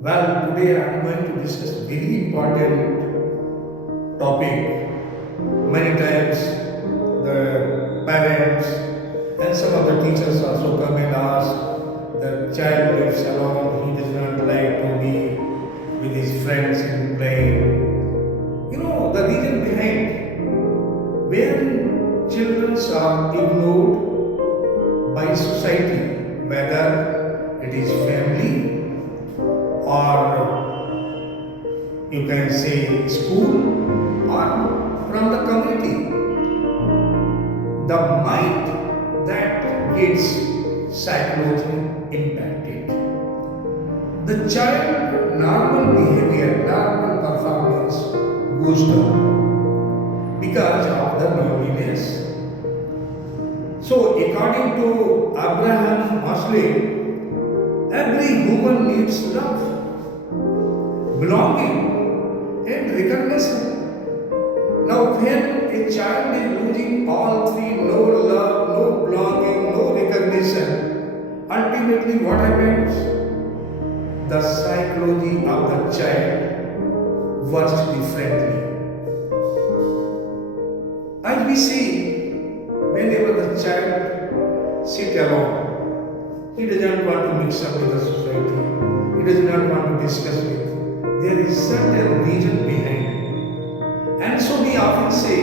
Well, today I am going to discuss very important topic. Many times the parents and some of the teachers also come and ask the child lives alone, he does not like to be with his friends and playing. The reason behind when children are ignored by society, whether it is family or you can say school or from the community, the mind that gets psychologically impacted. The child normal behavior, normal performance goes down because of the loneliness. So according to Abraham Maslow, every human needs love, belonging, and recognition. Now, when a child is losing all three, no love, no belonging, no recognition, ultimately what happens? The psychology of the child works differently. As we see, whenever the child sit alone, he doesn't want to mix up with the society, he does not want to discuss with. There is certain reason behind. And so we often say,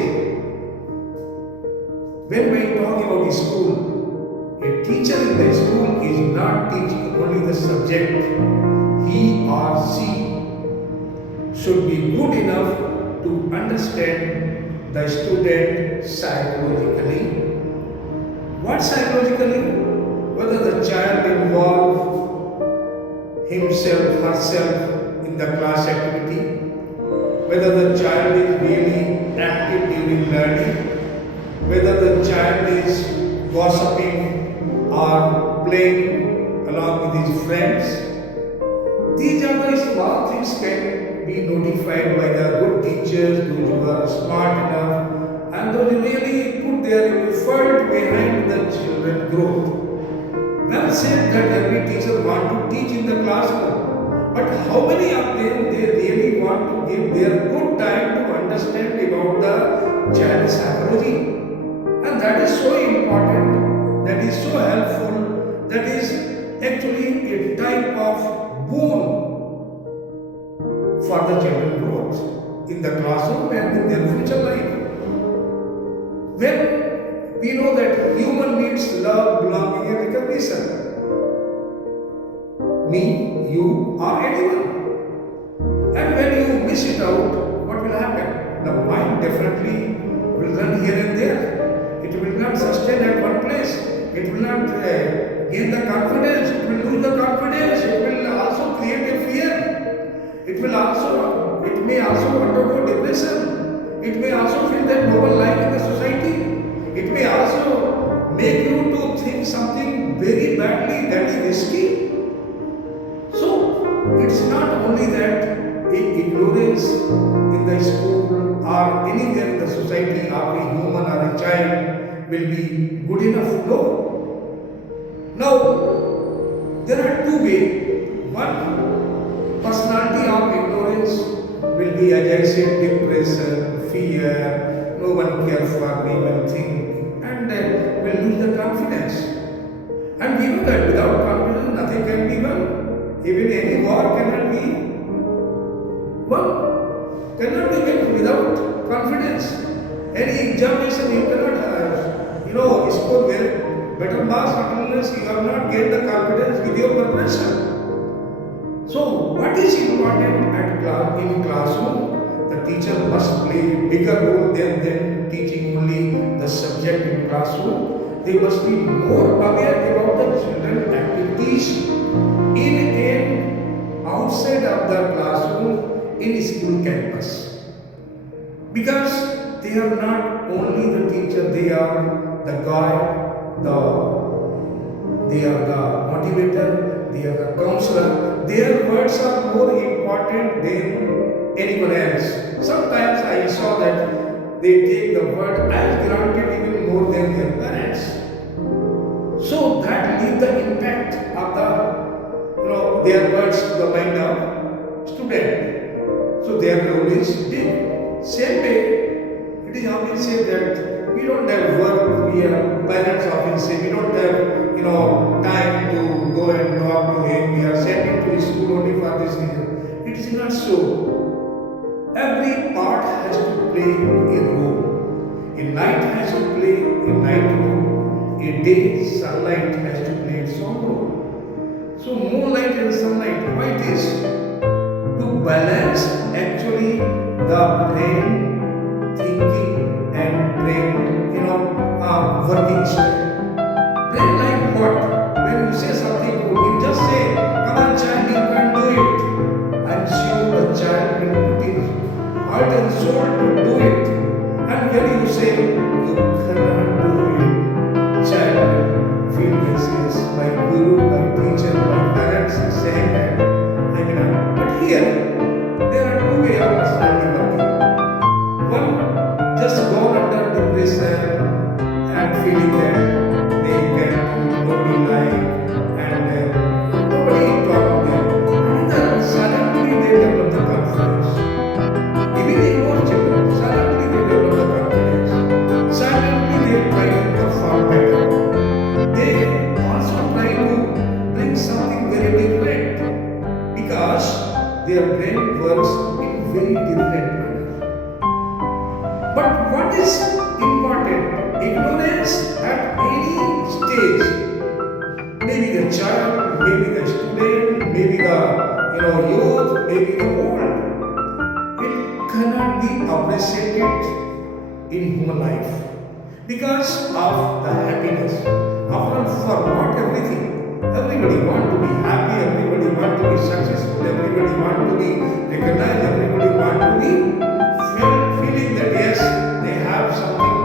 when we talk about the school, a teacher in the school is not teaching only the subject. He or she should be good enough to understand the student psychologically. What psychologically? Whether the child involve himself, herself in the class activity, whether the child is really active during learning, whether the child is gossiping or playing along with his friends. These are the small things can be notified by the good teachers, those who are smart enough, and those who really put their effort behind the children's growth. Well said that every teacher want to teach in the classroom, but how many of them they really want to give their good time to understand about the child psychology? And that is so important, that is so helpful, that is actually a type of boon for the children growth in the classroom and in their future life. When we know that human needs love, belonging, and recognition, me, you, or anyone. And when you miss it out, what will happen? The mind definitely will run here and there. It will not sustain at one place. It will not gain the confidence. It will lose the confidence. It will also create a fear. It may also undergo depression. It may also feel that no one like in the society. It may also make you to think something very badly that is risky. So it's not only that ignorance in the school or anywhere in the society of a human or a child will be good enough. No. Now, there are two ways. One, personality of ignorance will be, as I said, depression, fear, no one cares for me, will think, and will lose the confidence. And we know that without confidence, nothing can be won. Even any war cannot be one cannot be made without confidence. Any examination you cannot, score well, better marks unless you have not gained the confidence with your preparation. So, what is important in classroom? The teacher must play a bigger role than teaching only the subject in classroom. They must be more aware about the children's activities in and outside of the classroom in school campus, because they are not only the teacher, they are the guide, they are the motivator, they are the counselor. Their words are more important than anyone else. Sometimes I saw that they take the word as granted even more than their parents. So that leave the impact of the their words to the mind of student. So their role is big. Same way, it is often said that we don't have work. We have parents often say we don't have time to go and talk to him. We are sending to his school only for this reason. It is not so. Every part has to play a role. A night has to play a night role. A day, sunlight has to play its own role. So moonlight and sunlight, why it is? To balance actually the brain thinking and brain, working style. Brain like what? When you say something good, you just say, come on child, you can do it. I'm sure the child will put his heart and soul to do it. And when you say, you cannot do it, child will feel restless. My guru, my teacher, my parents are saying that. But here, there are two ways of personality working. One, just gone under depression and feeling that they can nobody like and nobody talk to them. Another, suddenly they develop the confidence. Even in your children, suddenly they develop the confidence. Suddenly they try to perform better. They also try to bring something very different because their brain works in very different manner. But what is important? Ignorance at any stage. Maybe the child, maybe the student, maybe the youth, maybe the old. It cannot be appreciated in human life because of the happiness. After all, for what everything? Everybody want to be happy, everybody want to be successful, everybody want to be recognized, everybody want to be feeling that yes, they have something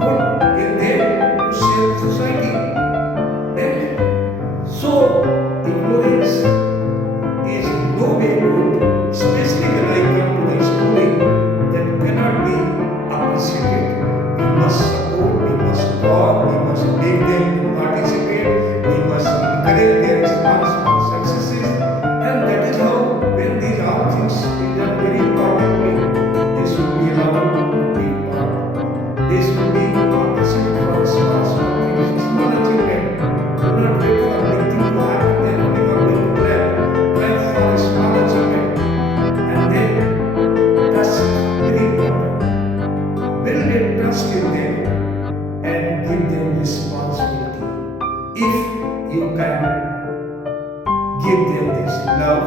good in them to share society. And so ignorance is no way good, especially when I come to the schooling that cannot be appreciated. We must support, we must talk, we must make them to participate, we must encourage their small successes, and that is how when these all things is done very importantly, they should be allowed to be part. They should be appreciated for small things, small achievement. Do not wait for big thing to happen, then only you are going to clap for a small achievement, and then that's very important. Build a trust in them and give them responsibility. If you can give them this love,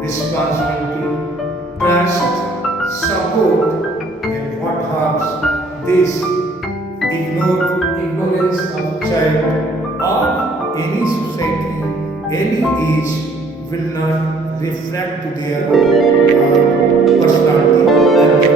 responsibility, trust, support, and what harms this ignorance of child or any society, any age will not reflect to their personality and